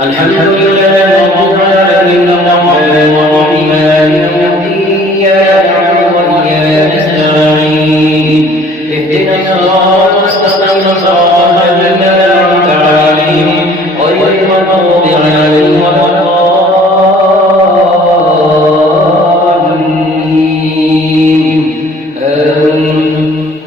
الحمد لله رب العالمين الرحمن الرحيم مالك يوم الدين إياك نعبد وإياك نستعين اهدنا الصراط المستقيم صراط الذين أنعمت عليهم غير المغضوب عليهم ولا الضالين آمين.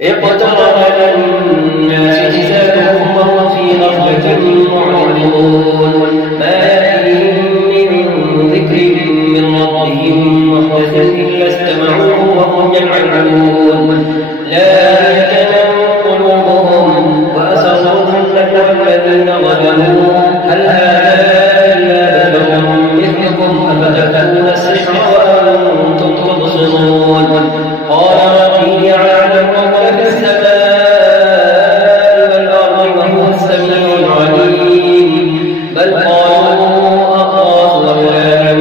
اقترب للناس حسابهم وهم في غفلة معرضون ما يأتيهم من ذكر من ربهم محدث إلا استمعوه وهم يلعبون لا يهتم قلوبهم وأسروا النجوى الذين ظلموا هل هذا إلا بشر مثلكم أفتأتون السحر وأنتم تبصرون قال ربي يعلم ما في السماء والأرض وهو السميع العليم بل قالوا أضغاث أحلام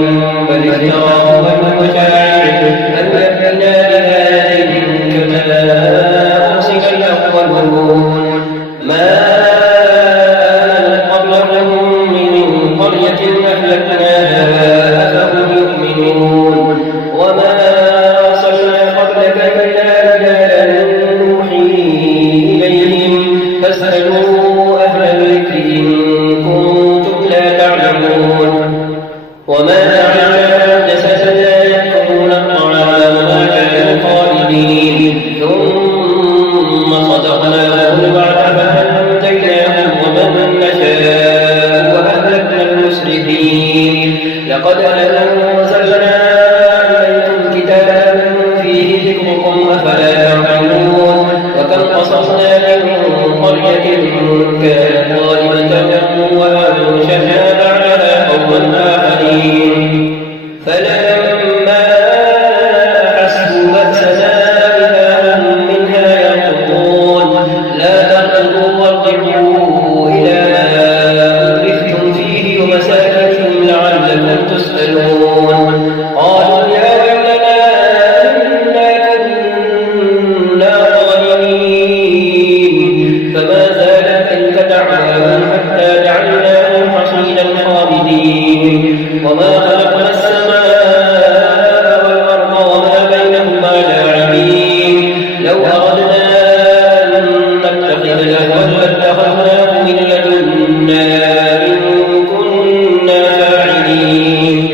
بل افتراه بل هو شاعر بل يأتنا بآية كما أرسل الأولون ما قبلهم من قرية أهلكناها أفهم يؤمنون وما أرسلنا قبلك إلا رجالا نوحي إليهم فاسألوا أهل الذكر إن كنتم لا تعلمون وما جعلنا جسدا لا يأكلون الطعام وما كانوا خالدين ثم صدقناهم الوعد فأنجيناهم ومن نشاء وأهلكنا المسرفين لقد أنزلنا إليكم كتابا فيه ذكركم أفلا تعقلون وكم قصصنا من قرية كانت ظالمة وأنشأنا بعدها قوما آخرين فلما أحسوا بأسنا إذا هم منها يركضون لا تقتلوا وارجعوا إلى ما أترفتم فيه ومساكنكم لعلكم تسألون قالوا يا ويلنا إنا كنا ظالمين فما زالت تلك دعواهم حتى جعلناهم حصيدا خالدين وما خلقنا السماء والأرض وما بينهما لاعبين لو أردنا أن نتخذ لهوا لاتخذناه من لدنا إن كنا فاعلين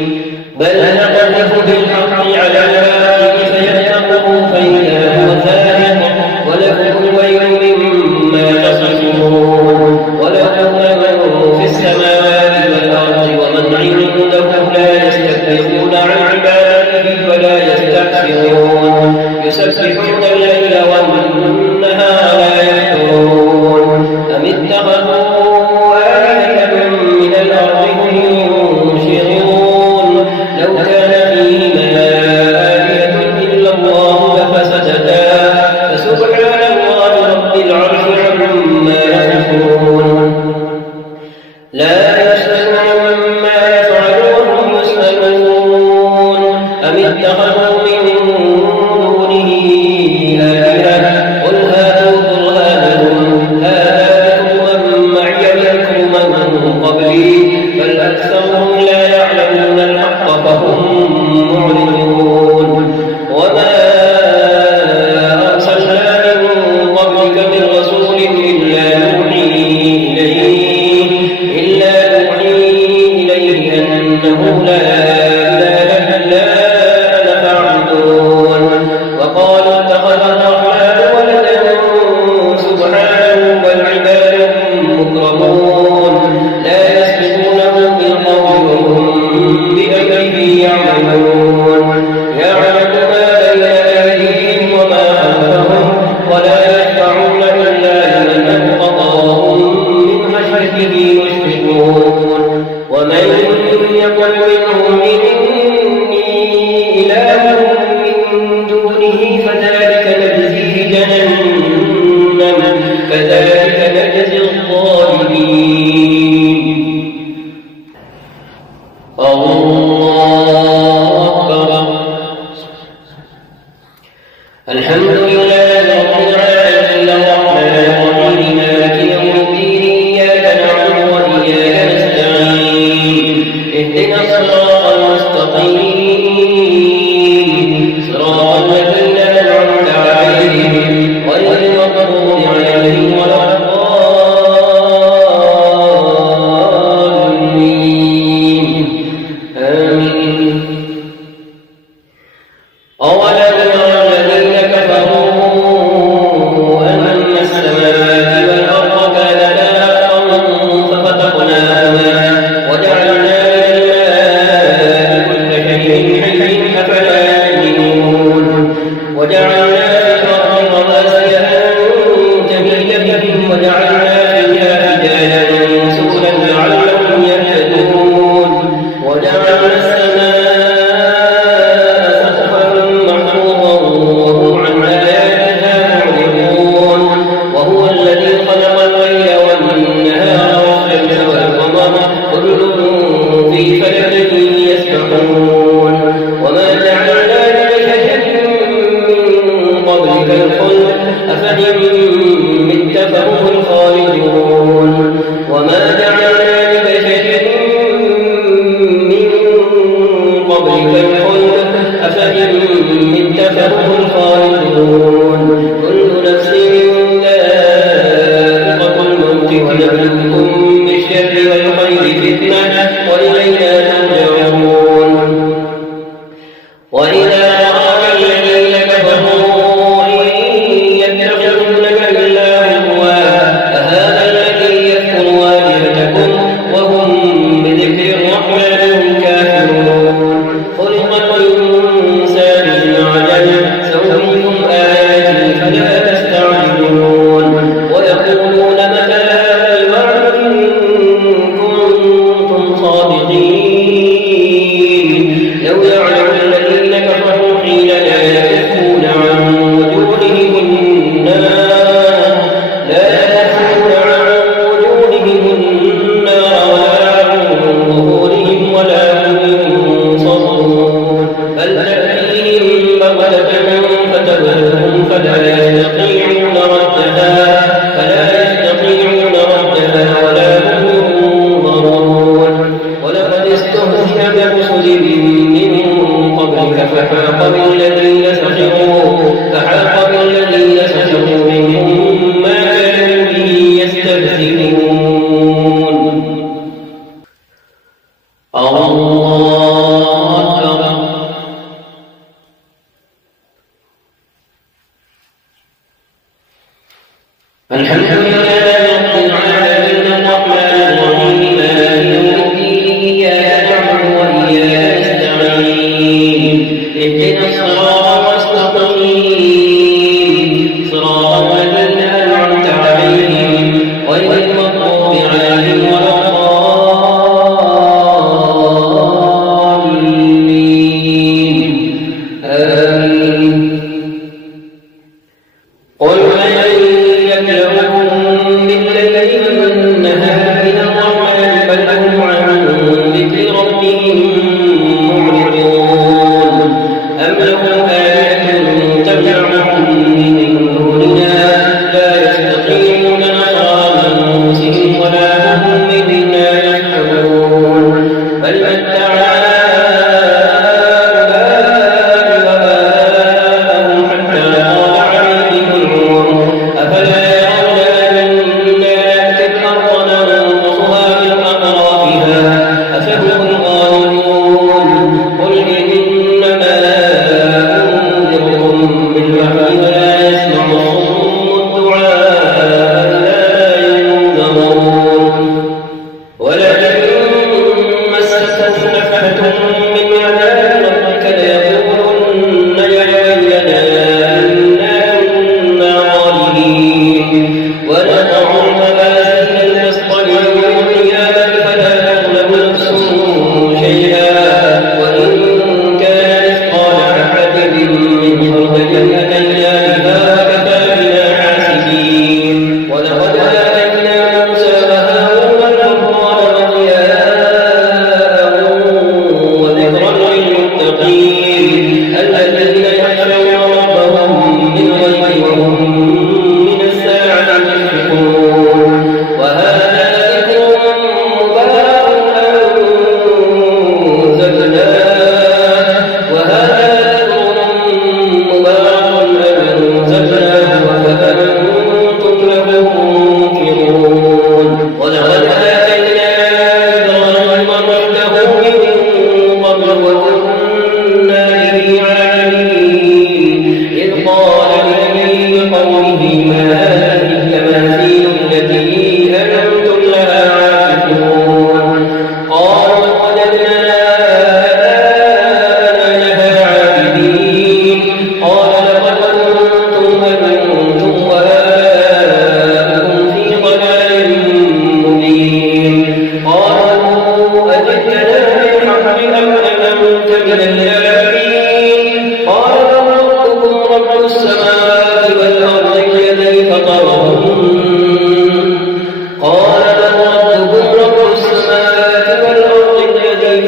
بل نقذف بالحق على الباطل فيدمغه فإذا هو زاهق ولكم الويل مما تصفون وله من في السماوات والأرض ومن عنده لا يستكبرون عن عبادته ولا يستكبرون يسبحون الليل والنهار لا يفترون أم اتخذوا آلهة من الأرض هم ينشرون لو كان فيهما آلهة إلا الله لفسدتا فسبحان الله رب العرش عما يصفون لا يسأل عما يفعل وهم يسألون أم اتخذوا من دونه آلهة قل هاتوا برهانكم هذا ذكر من معي يذكر من قبلي بل أكثرهم لا يعلمون الحق فهم معرضون وما أرسلنا من قبلك من رسول إلا نوحي إليه أنه لا إله إلا أنا فاعبدون وقالوا اتخذ الرحمن ولدا سبحانه والعباد مكرمون لا يسبقونه بالقول وهم بأمره يعملون يعلم ما بين أيديهم وما خلفهم ولا يشفعون إلا لمن ارتضى وهم من خشيته مشفقون ومن يقل منهم إني إله من دونه فذلك نجزيه جهنم كذلك نجزي الظالمين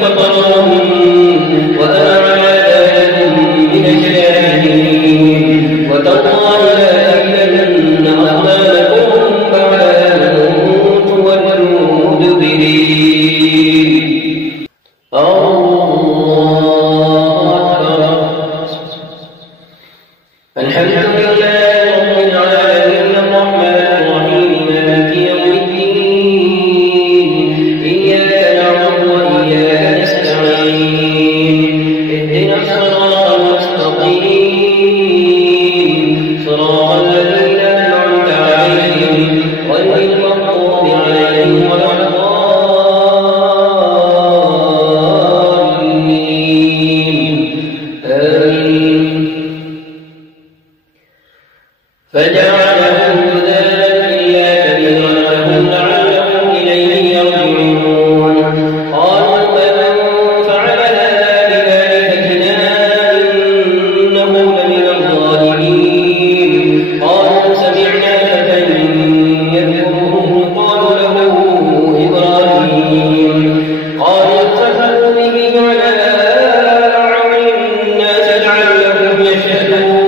فطرهن وأنا على ذلك من الشاهدين وتالله لأكيدن أصنامكم بعد أن تولوا مدبرين. الحمد لله رب العالمين الرحمن الرحيم مالك يوم الدين إياك نعبد وإياك نستعين اهدنا الصراط المستقيم صراط الذين أنعمت عليهم غير المغضوب عليهم ولا الضالين آمين. فجعلهم جذاذا إلا كبيرا لهم لعلهم إليه يرجعون. قالوا من فعل هذا بآلهتنا إنه لمن الظالمين. قالوا سمعنا فتى يذكرهم يقال له إبراهيم. قالوا اتخذوا به على أعين الناس لعلهم يشهدون.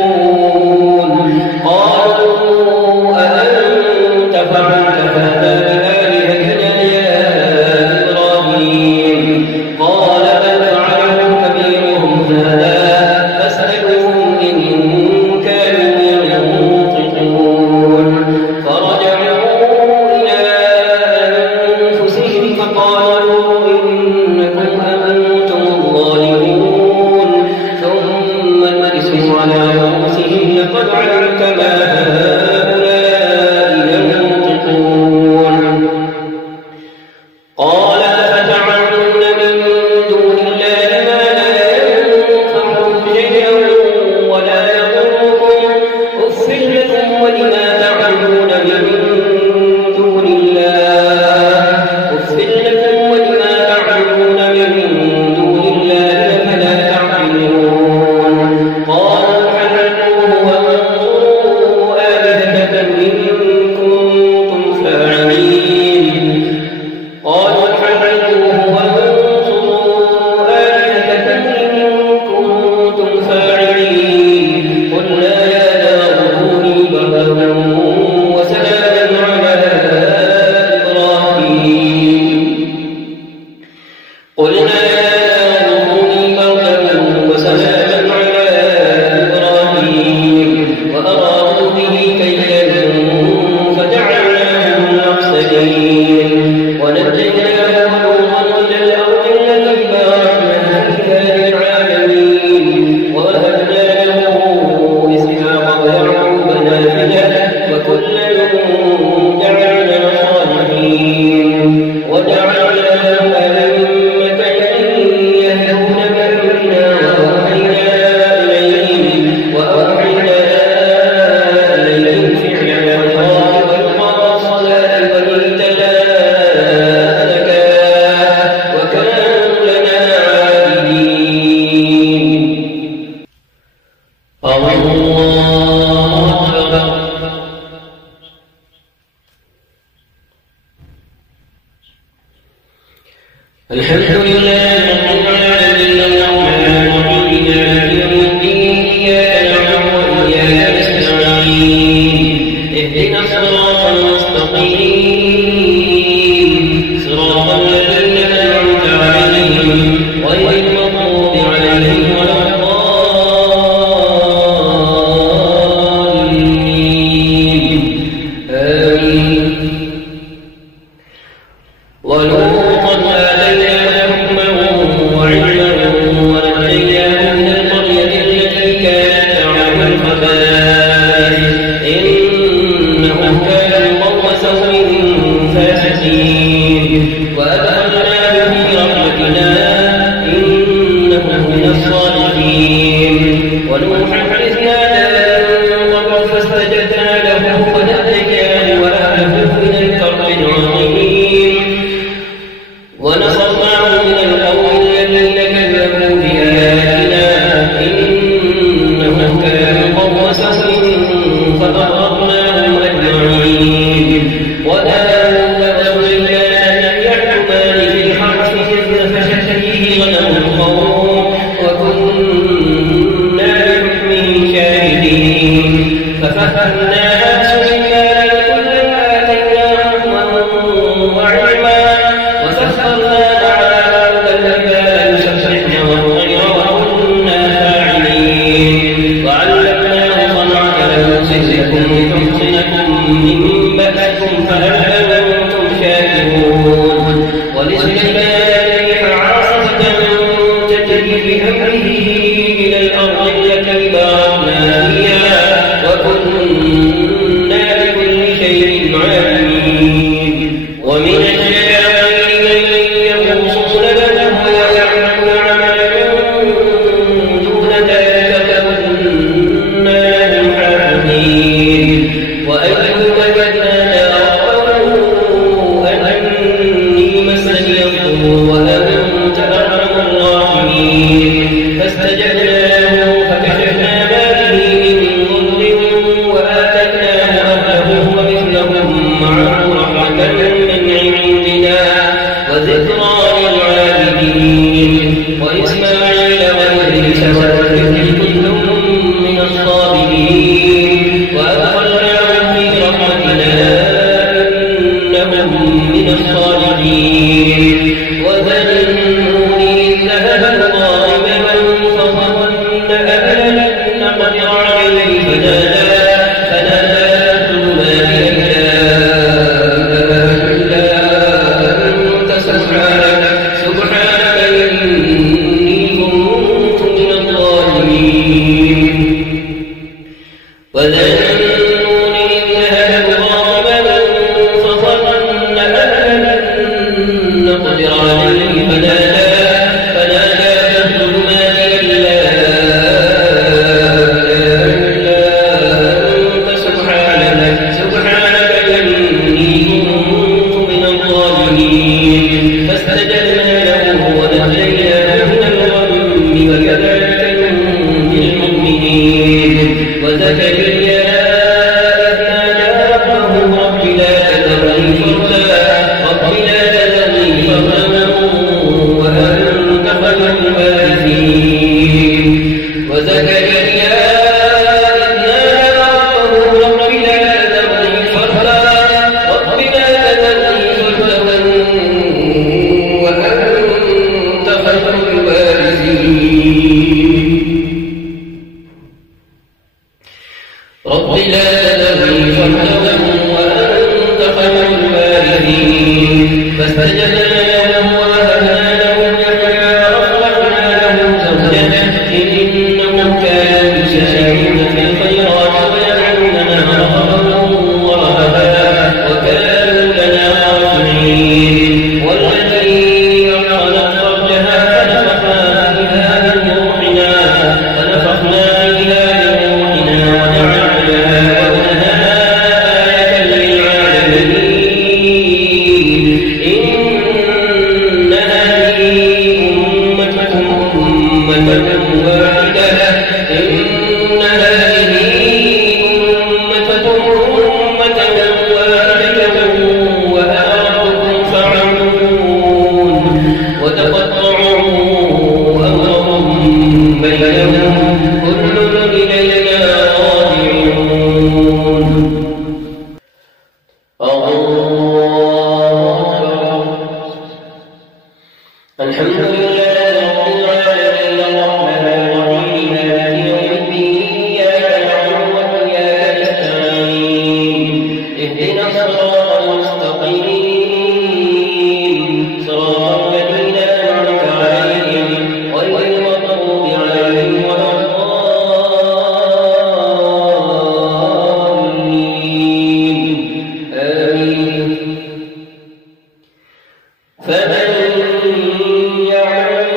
قالوا إنكم أنتم غنم القوم وكنا بحكمهم شاهدين ففهمناها سليمان كلا آتينا حكما وعلما وسخرنا معها الجبال يسبحن والطير وكنا فاعلين وعلمناه صنعة لبوس لكم لتحصنكم من بأسكم فهل أنتم شاكرون ولسليمان ريح عاصفة تجري بأمره إلى الأرض التي باركنا فيها وكنا بكل شيء عالمين ومن الشياطين من يغوصون له ويعملون عملا دون ذلك فكنا لهم حافظين وأيوب إذ نادى ربه أني مسني الضر وأنت أرحم الراحمين فاستجبنا له فكشفنا ما به من ضر وآتيناه أهله ومثلهم معه رحمة من عندنا وذكرى للعابدين وإسماعيل وإدريس والكفل كل من الصابرين وأدخلناهم في رحمتنا إنهم من الصالحين وذا النون إذ ذهب مغاضبا فظن أن لن نقدر عليه فنادى الظلمات إلا أنت سبحانك إني كنت من الظالمين وذا النون إذ ذهب مغاضبا فظن أن لن نقدر عليه فنادى في الظلمات إلا أنت سبحانك إني كنت من الظالمين فاستجبنا له ونجيناه من الغم وكذلك ننجي المؤمنين وزكريا إذ نادى ربه رب لا تذرني فردا وأنت خير الوارثين وزكريا إذ نادى ربه رب لا تذرني فردا وأنت خير الوارثين رب لا تذرني فردا وأنت خير الوارثين فاستجبنا له ووهبنا له يحيى وأصلحنا له زوجه إنهم كانوا يسارعون في الخيرات ويدعوننا رغبا ورهبا وكانوا لنا خاشعين والتي أحصنت فرجها فنفخنا فيها من روحنا وجعلناها آية للعالمين إن هذه أمتكم أمة واحدة وأنا ربكم فاعبدون وتقطعوا أمرهم بينهم كل إلينا راجعون الله أكبر الحمد لله رب العالمين الرحمن الرحيم مالك يوم الدين إياك نعبد وإياك نستعين اهدنا الصراط المستقيم صراط الذين أنعمت عليهم غير المغضوب عليهم ولا الضالين آمين فمن يعمل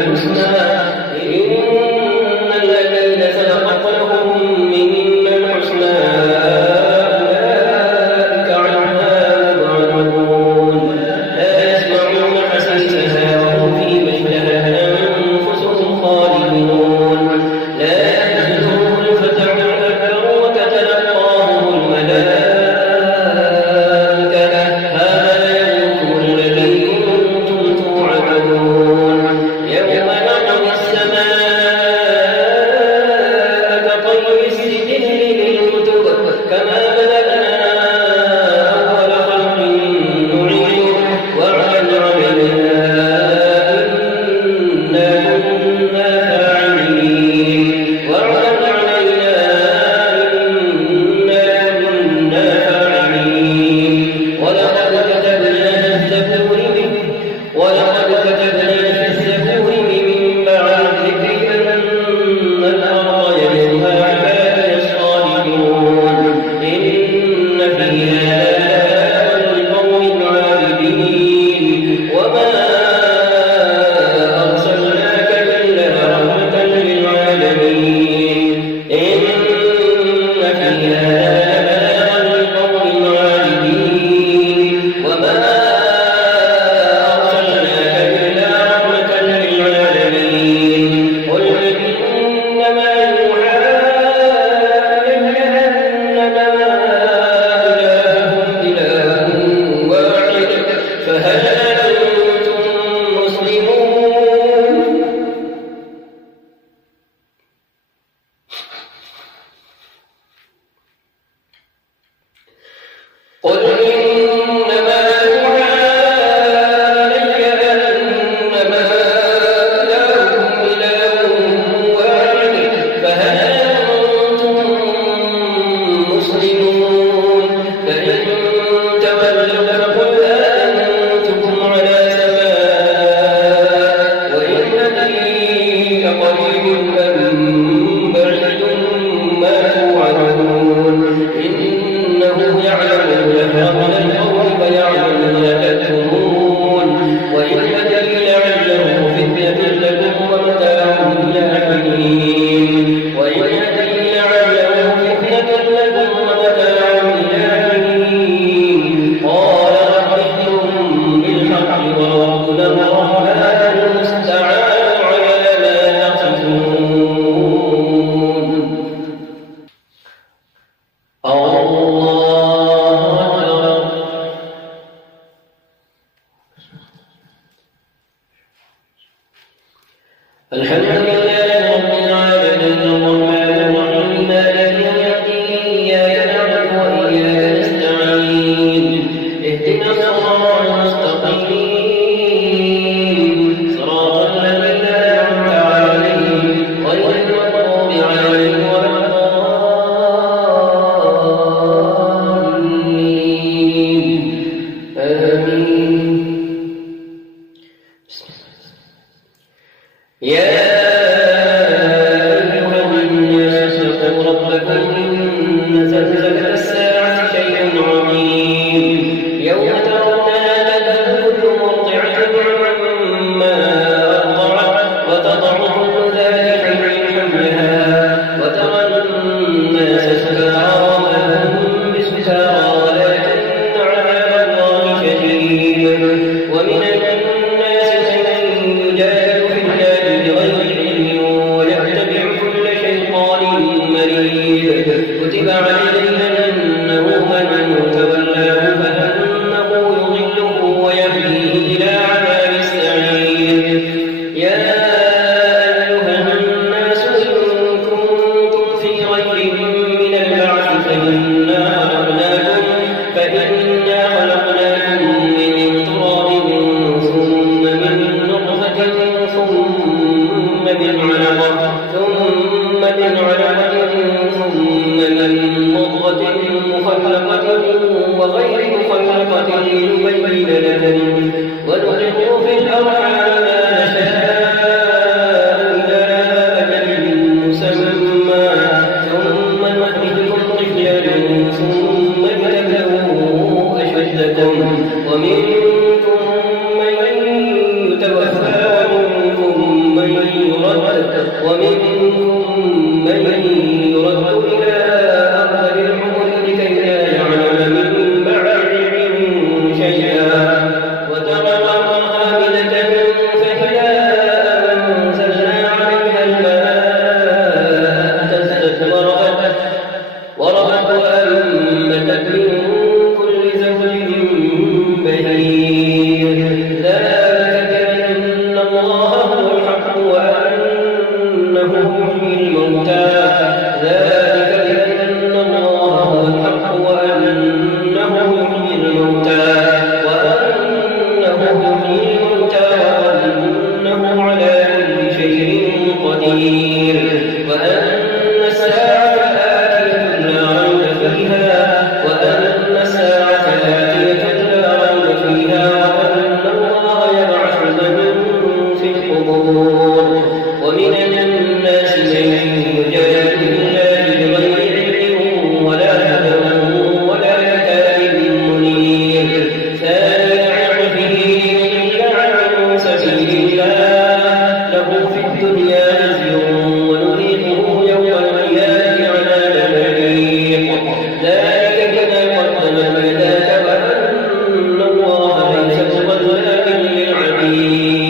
الحسنى إن الذين سبقت لهم منا الحسنى أولئك عنها مبعدون لا يسمعون حسيسها وهم فيما اشتهت أنفسهم خالدون لا يأتيهم الفتح الأكبر وتتلقاهم الملائكة هذا يومكم الذي كنتم توعدون يوم نطوي السماء كطي السجل للكتب كما بدأنا أول خلق نعيده وعدا علينا إنا كنا فاعلين وعدا علينا إنا كنا فاعلين ولقد كتبنا في الزبور من بعد الذكر أن الأرض يرثها عبادي الصالحون إن في هذا لقوم عابدين وما أرسلناك إلا رحمة للعالمين إن في هذا لقوم عابدين وما أرسلناك إلا رحمة للعالمين قل إنما يوحى إلي أنما إلهكم إله واحد فهل أنتم مسلمون قل إنما يوحى إلي أنما إلهكم إله واحد فهل أنتم مسلمون فإن تولوا فقل آذنتكم على سواء وإن أدري أقريب أم بعيد ما توعدون إنه يعلم الجهر من القول ويعلم ما تكتمون وإن أدري لعله فتنة لكم ومتاع إلى حين وإن أدري لعله فتنة لكم ومتاع إلى حين قال ربكم بالحق وربنا الرحمن المستعان على ما تصفون الله أكبر الحمد لله رب العالمين الرحمن الرحيم مالك يوم الدين إياك نعبد وإياك نستعين اهدنا الصراط المستقيم صراط الذين أنعمت عليهم غير المغضوب عليهم ولا الضالين آمين يا أيها الناس اتقوا ربكم إن زلزلة الساعة شيء عظيم يوم ترونها تذهل كل مرضعة عما أرضعت وتضع كل ذات حمل حملها وترى الناس سكارى وما هم بسكارى ولكن عذاب الله شديد ومن الناس من يجادل في الله بغير علم ويتبع كل شيطان مريد كتب علينا أنه من تولاه فأنه يضله ويهديه إلى عذاب السعير يا أيها الناس إن كنتم في ريب من البعث فإنا خلقناكم من تراب ثم من نطفة ثم من علقة ثم من مضغة مخلقة وغير مخلقة لنبين لكم ونقر في الأرحام ما نشاء إلى أجل مسمى ثم نخرجكم طفلا ثم لتبلغوا أشدكم ومنكم من يتوفى ومنكم ثاني عطفه يضل عن سبيل الله له في الدنيا خزي ونذيقه يوم القيامة عذاب الحريق ذلك بما قدمت يداك وأن الله ليس بظلام للعبيد.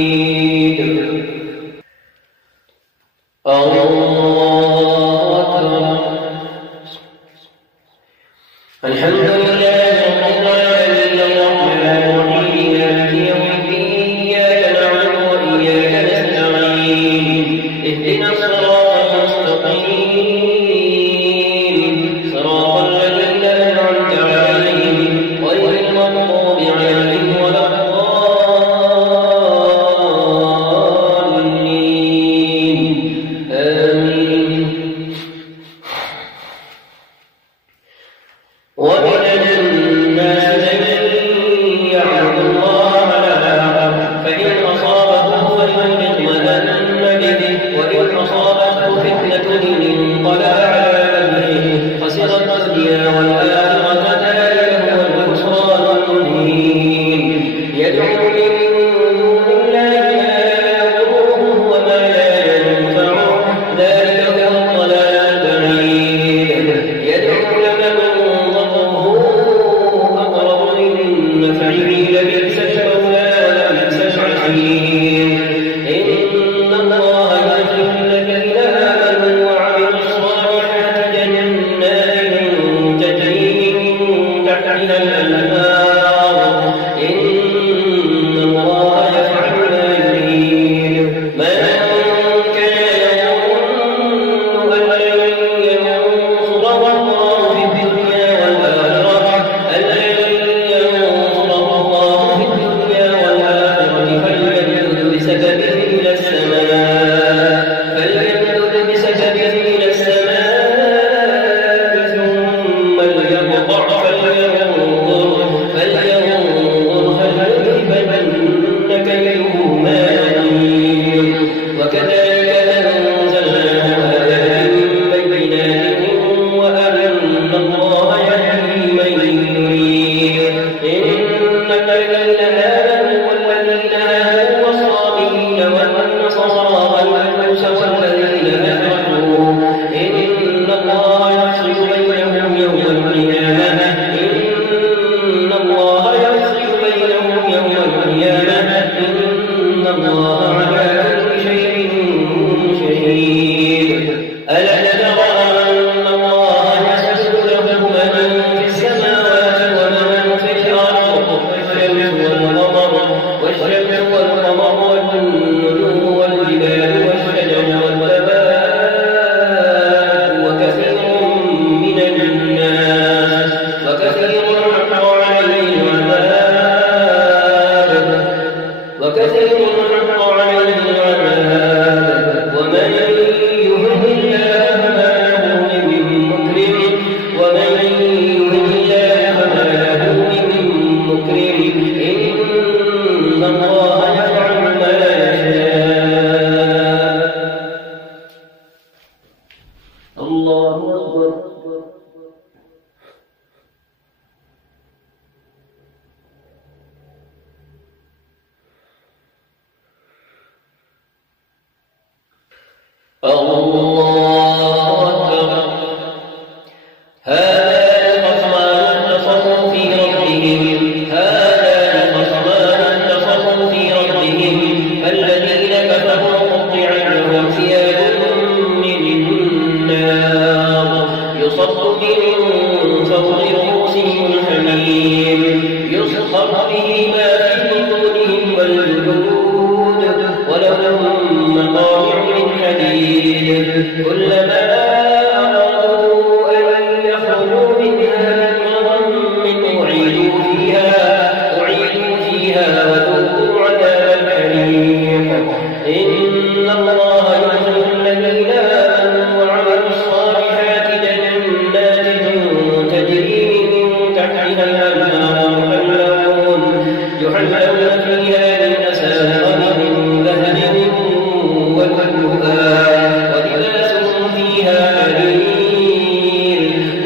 الحمد لله رب العالمين الرحمن الرحيم مالك يوم الدين إياك نعبد وإياك نستعين اهدنا الصراط المستقيم صراط الذين أنعمت عليهم غير المغضوب عليهم ولا الضالين آمين. ومن الناس من يعبد الله على حرف فإن أصابته خير اطمأن به وإن أصابته فتنة انقلب على وجهه خسر الدنيا والآخرة ذلك هو الخسران المبين. يدعو من دون الله ما لا يضره وما لا ينفعه ذلك هو الضلال البعيد. يدعو لمن لبئس المولى ولبئس العشير. إن الله يدخل الذين آمنوا وعملوا الصالحات جنات تجري من تحتها الأنهار إن الله يفعل ما يريد. من كان يظن أن لن ينصره الله في الدنيا والآخرة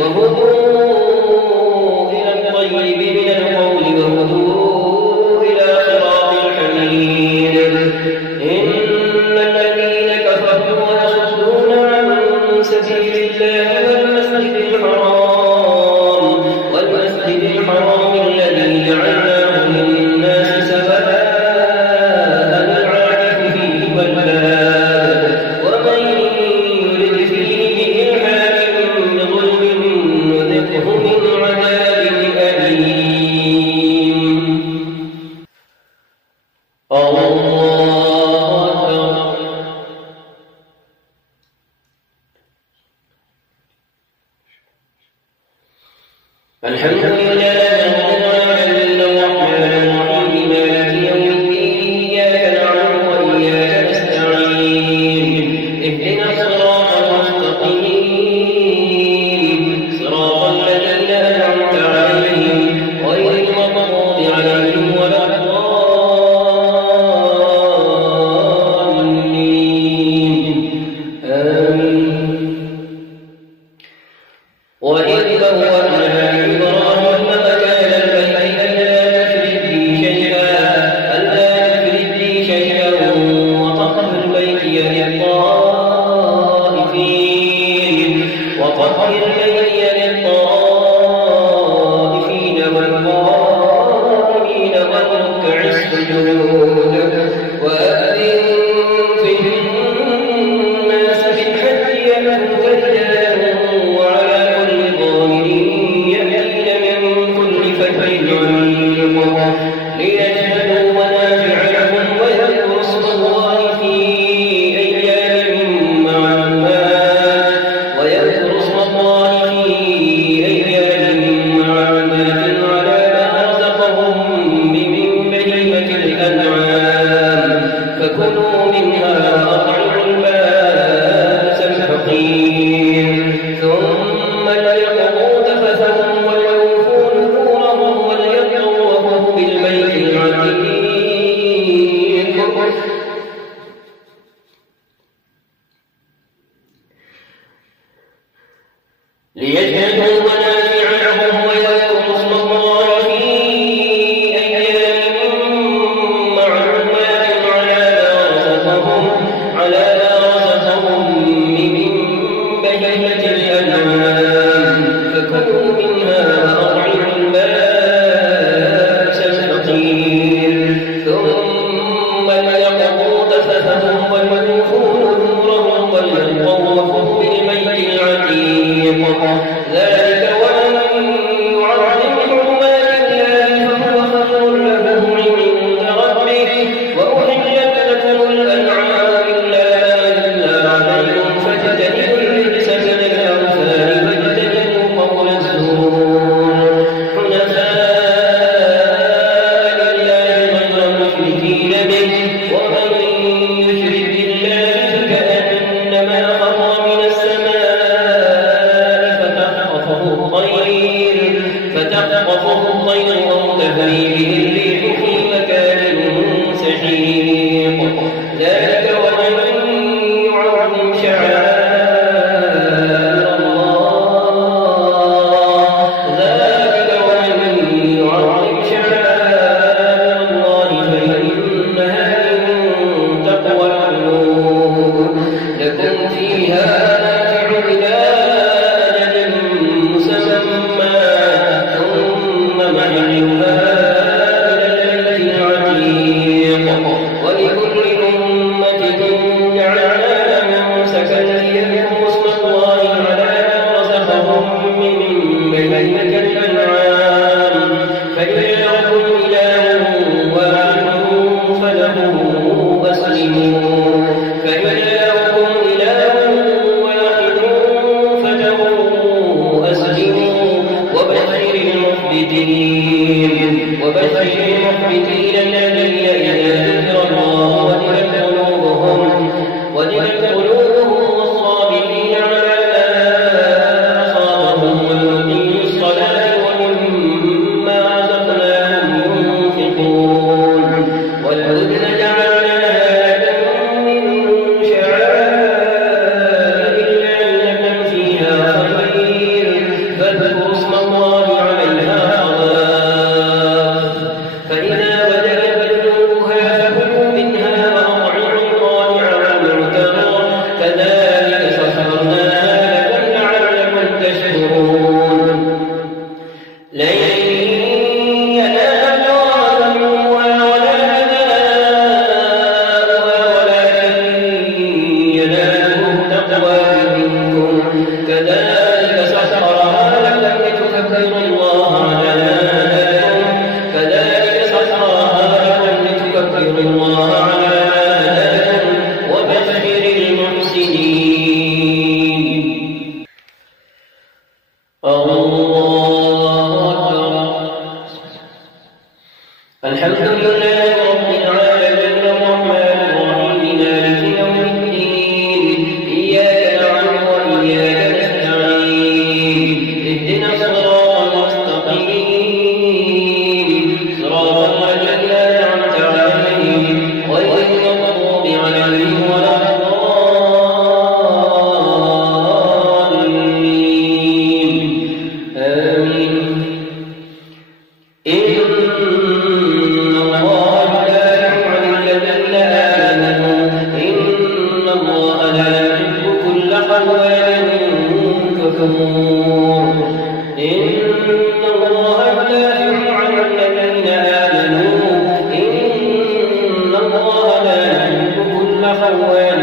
وهدوا إلى الطيب من القول وهدوا الحمد لله رب العالمين الرحمن الرحيم مالك يوم الدين إياك نعبد وإياك نستعين اهدنا الصراط المستقيم صراط الذين أنعمت عليهم غير المغضوب عليهم ولا الضالين آمين. وإذ بوأنا لإبراهيم مكان البيت ألا تشرك بي شيئا وطهر بيتي للطائفين والقائمين والركع السجود وأذن في الناس بالحج يأتوك رجالا وعلى كل ضامر يأتين من كل فج عميق ليشهدوا منافع لهم ويذكروا اسم الله في أيام معلومات على ما رزقهم من بهيمة الأنعام فكلوا منها وأطعموا البائس الفقير ثم ليقضوا تفثهم وليوفوا نذورهم وليطوفوا بالبيت العتيق ليشهدوا منافع لهم ويذكروا اسم الله في أيام معلومات على ما رزقهم من بهيمة الأنعام فكلوا منها وأطعموا البائس الفقير ثم ليقضوا تفثهم وليوفوا نذورهم وليطوفوا بالبيت العتيق ذلك ومن يعظم حرمات الله فهو خير له عند ربه وأحلت لكم الأنعام إلا عليكم فاجتنبوا الرجس من الأوثان واجتنبوا قول الزور حنفاء لله غير مشركين به ومن يشرك بالله فكأنما خر من السماء فتخطفه الطير أو تهوي به الريح في مكان سحيق ذلك ومن يعظم شعائر الله فإنها من تقوى القلوب لكم فيها منافع إلى أجل مسمى ثم محلها إلى البيت العتيق ولكل أمة جعلنا منسكا ليذكروا اسم الله على ما رزقهم من بهيمة الأنعام فإلهكم إله واحد فله أسلموا وبشر المخبتين الذين إذا ذكر الله وجلت قلوبهم والصابرين على ما أصابهم والمقيمين الصلاة ومما رزقناهم ينفقون والبدن جعلناها لكم من شعائر الله لكم فيها خير فاذكروا اسم الله عليها فإذا وجبت واذكروا الله على ما هداكم وبشر المحسنين. الله أكبر. الحمد لله رب العالمين الرحمن الرحيم مالك يوم الدين إياك نعبد وإياك نستعين اهدنا الصراط المستقيم صراط الذين أنعمت عليهم غير المغضوب عليهم ولا الضالين آمين. إن الله دافع عن الذين آمنوا إن الله لا يحب كل خوان كفور. إن الله دافع عن الذين آمنوا إن الله لا يحب كل خوان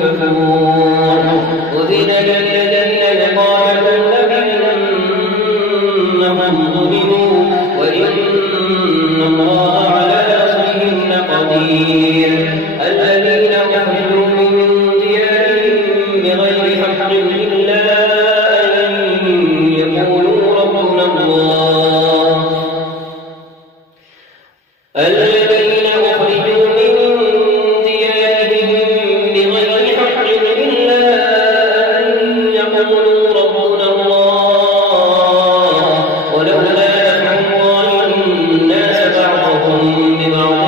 كفور. أذن للذين يقاتلون بأنهم ظلموا وإن الله على نصرهم لقدير. الذين أخرجوا من ديارهم بغير حق إلا أن يقولوا ربنا الله. الذين أخرجوا من ديارهم بغير حق إلا أن يقولوا ربنا الله ولولا دفع الله الناس بعضهم ببعض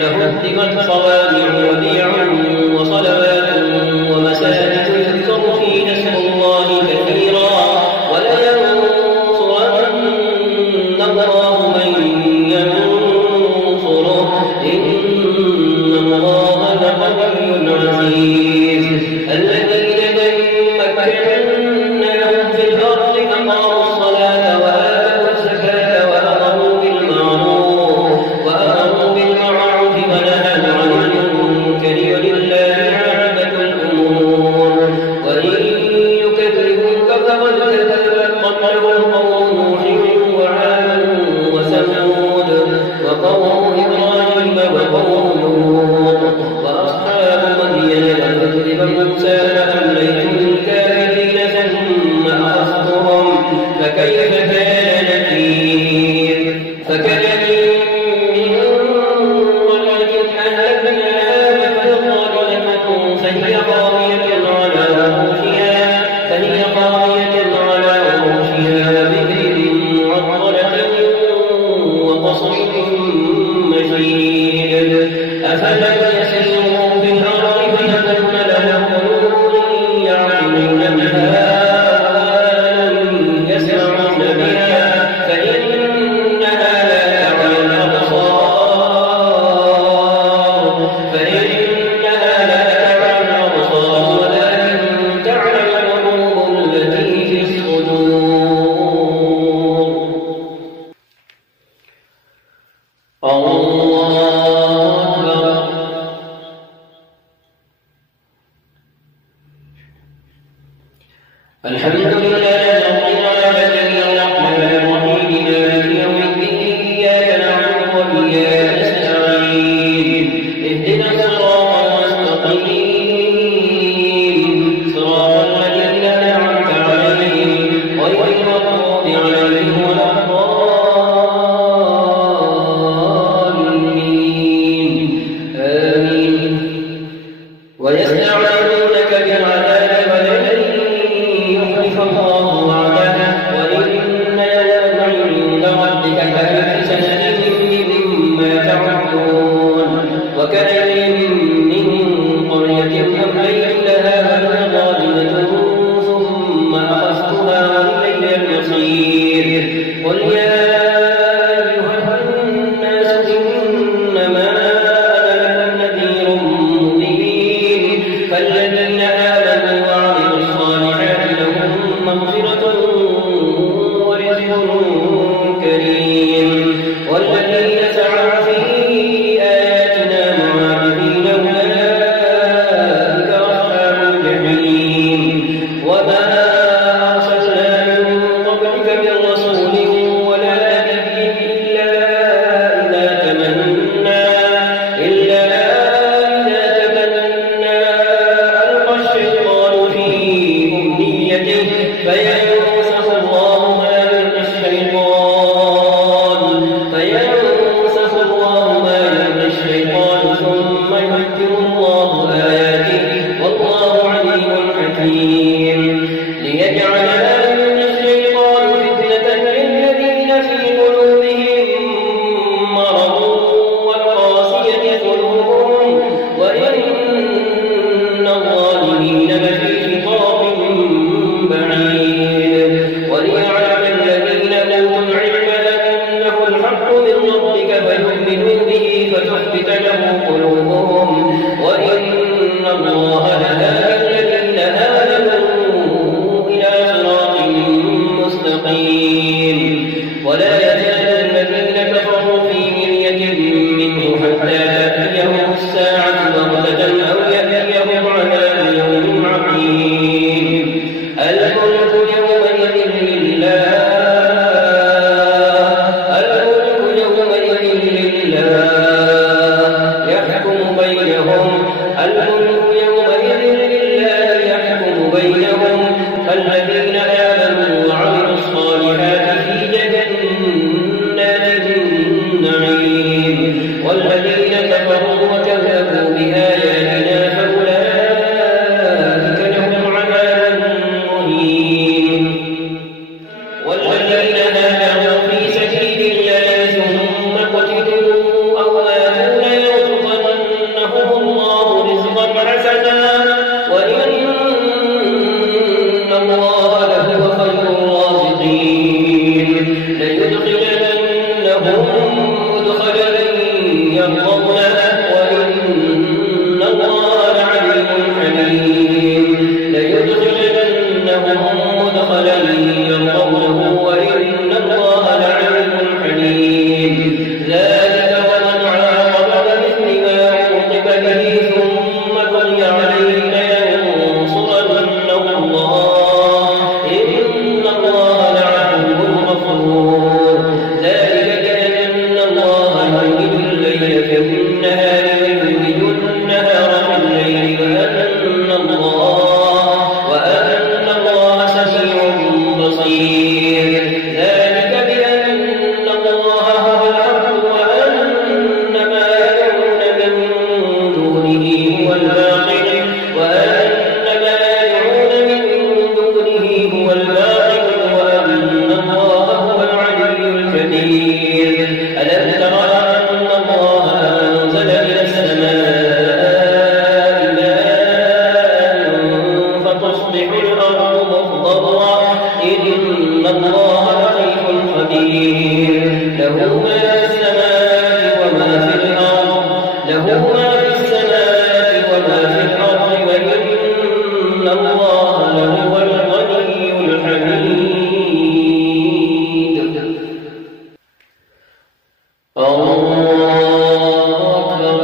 لهدمت صوامع وبيع وصلوات ومساجد يذكر فيها اسم الله كثيرا ولينصرن الله من ينصره إن الله لقوي عزيز. الذين مكناهم في الأرض أقاموا الصلاة وآتوا الزكاة وأمروا بالمعروف ونهوا عن المنكر ولله عاقبة الأمور. وإن يكذبوك فقد كذبت قبلهم قوم نوح وعاد وثمود وقوم إبراهيم وقوم لوط وأصحاب مدين وكذب موسى فأمليت للكافرين ثم أخذتهم فكيف كان نكير. فكأين من قرية أهلكناها فظلمت فهي خاوية على عروشها وبئر معطلة وقصر مشيد. أفلم يسيروا في الأرض فتكون لهم قلوب يعقلون بها وآذان يسمعون بها فإنها لا تعمى الأبصار ولكن تعمى القلوب التي في الصدور. الله أكبر. الحمد لله رب العالمين الرحمن الرحيم مالك يوم الدين إياك نعبد وإياك نستعين اهدنا الصراط المستقيم صراط الذين أنعمت عليهم غير المغضوب عليهم ولا الضالين آمين. ويستعجلونك بالعذاب ولن يخلف الله وعده وإن يوما عند ربك كألف سنة مما تعدون. وكأين من قرية أمليت لها وهي ظالمة ثم أخذتها وإلي المصير. قل يا أيها الناس إنما أنا نذير مبين. فالذين آمنوا وعملوا الصالحات لهم مغفرة ورزق كريم. والذين سعوا في آياتنا معاجزين أولئك أصحاب الجحيم. وما أرسلنا من قبلك من رسول ولا نبي إلا إذا تمنى من ربك فيؤمنوا به فتخبت له قلوبهم وإن الله لهادي الذين آمنوا إلى صراط مستقيم ولا يزال الذين كفروا في مرية منه حتى تأتيهم الساعة بغتة أو يأتيهم عذاب يوم عقيم الملك يومئذ لله يحكم بينهم فالذين آمنوا وعملوا الصالحات في جنات النعيم والذين كفروا وكذبوا بآياتنا فأولئك لهم عذاب مهين والذين هاجروا في سبيل الله ثم قتلوا أو ماتوا ليرزقنهم الله رزقا حسنا وإن الله لهو خير الرازقين ليدخلنهم مدخلا يرضونه وإن الله لعليم حليم ليدخلنهم مدخلا يرضونه وإن الله لعليم حليم ذلك ومن عاقب بمثل ما عوقب به ثم بغي عليه لينصرنه الله إن الله لعفو غفور ذلك بأن الله يولد الليل في النهار ويولد النهار في الليل وأن الله سميع بصير ذلك بأن الله هو الحق وأن ما يدعون من دونه هو الباطل وأن الله هو العلي الكبير ألم تر أن الله أنزل من السماء ماء فتصبح الأرض مخضرا إن الله لطيف خبير له ما في السماء وما في الأرض وإن الله لهو الغني الحميد الله أكبر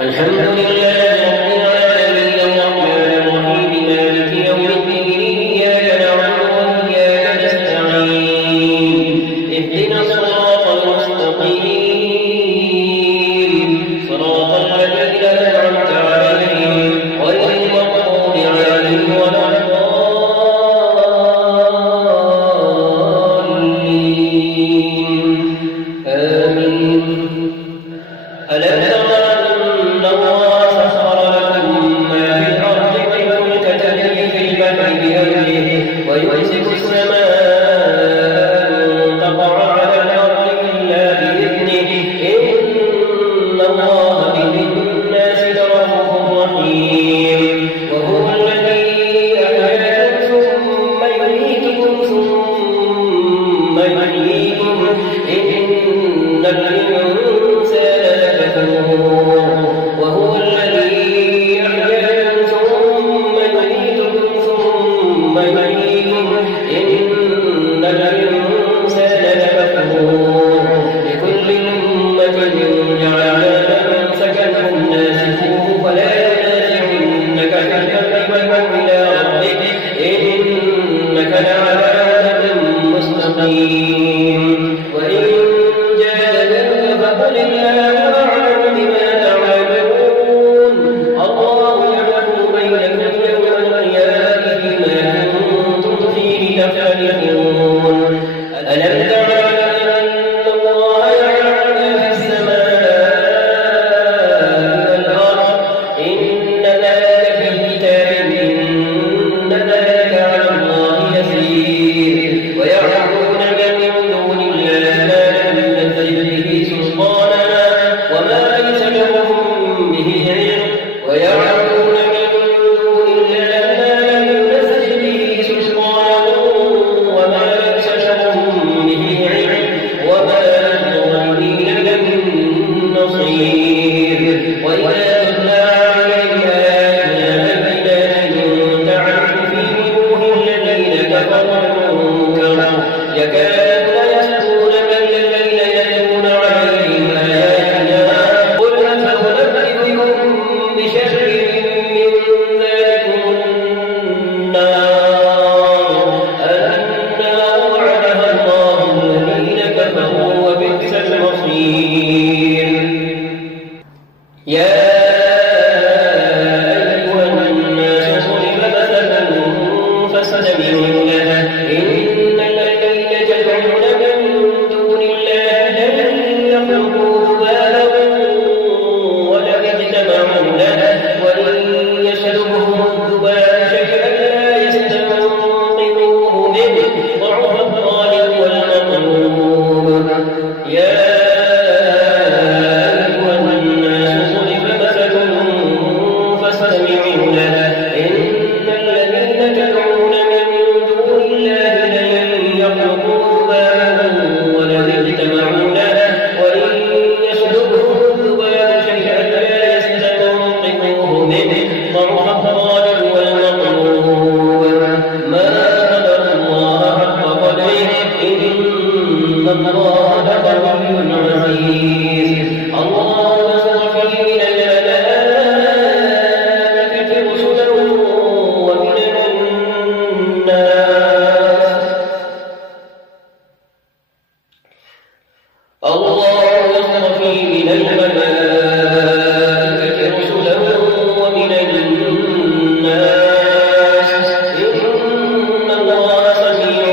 الحمد لله رب العالمين الرحمن الرحيم مالك يوم الدين إياك نعبد وإياك نستعين اهدنا الصراط المستقيم صراط الذين أنعمت عليهم غير المغضوب عليهم ولا الضالين آمين ألم تر أن الله سخر لكم ما في الأرض والفلك تجري في البحر بأمره ويمسك السماء أن تقع على الأرض إلا بإذنه إن الله بالناس لرؤوف رحيم وهو الذي أحياكم ثم يميتكم ثم يحييكم إن الإنسان لكفور وهو الذي أحياكم ثم يميتكم ثم يحييكم إن الإنسان لكفور لكل أمة جعلنا منسكا ناسكوه ولا ينازعنك في الأمر إلى ربك إنك لعلى هدى مستقيم وإن جادلوك فقل الله أعلم بما تعملون بصير وإذا تتلى عليه آياتنا بينات تعرف في وجوه الذين كفروا المنكر يكادون يسطون بالذين يتلون عليهم آياتنا قل أفأنبئكم بشر من ذلكم النار وعدها الله الذين كفروا وبئس المصير يا أيها الناس ضرب مثل فاستمعوا له إن الذين تدعون من دون الله لن يخلقوا ذبابا ولو اجتمعوا له وإن يسلبهم الذباب شيئا لا يستنقذوه منه ضعف الطالب والمطلوب يا أيها الناس ضرب مثل فاستمعوا له إن الذين تدعون من دون الله لن يخلقوا ذبابا ولو اجتمعوا له وإن يسلبهم الذباب شيئا لا يستنقذوه منه ضعف الطالب والمطلوب ما قدر الله حق قدره إن الله لقوي عزيز الله يصطفي من الملائكة رسلا ومن الناس الله يصطفي من الملائكة رسلا ومن الناس إن الله سميع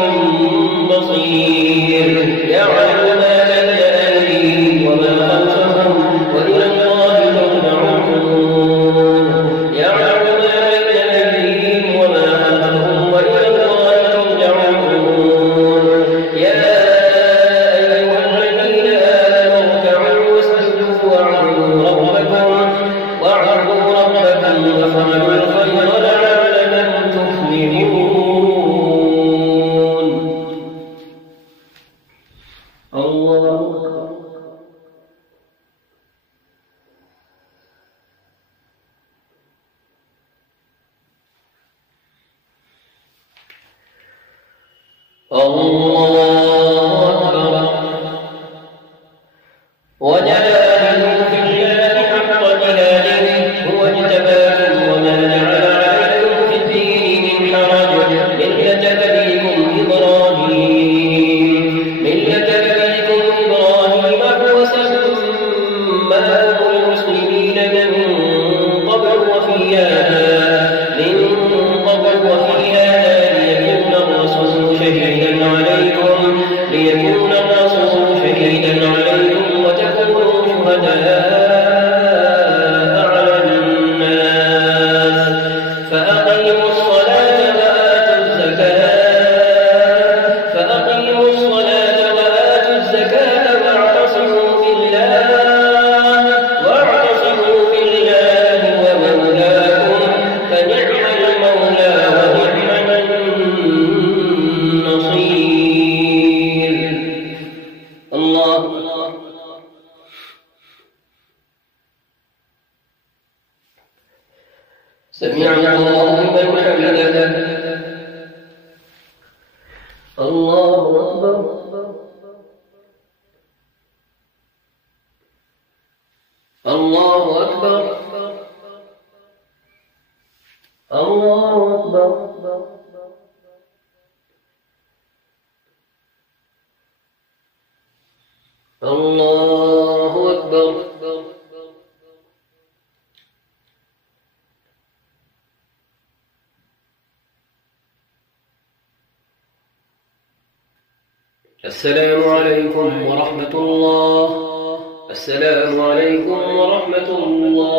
بصير يعلم ما بين أيديهم وما خلفهم وإلى الله ترجع الأمور يعلم ما بين أيديهم وما خلفهم وإلى الله ترجع الأمور يا أيها الذين آمنوا اركعوا واسجدوا واعبدوا ربكم وافعلوا الخير لعلكم تفلحون الله أكبر وجاهدوا في الله حق جهاده هو اجتباكم وما جعل عليكم في الدين من حرج ملة أبيكم إبراهيم هو سماكم المسلمين من قبل وفي هذا ليكون الرسول شهيدا عليكم وتكونوا شهداء على الناس فأقيموا الصلاة وآتوا الزكاة واعتصموا بالله ومولاكم فنعم المولى ونعم النصير الله سمع الله لمن حمده الله أكبر الله أكبر الله أكبر الله أكبر السلام عليكم ورحمة الله. السلام عليكم ورحمة الله.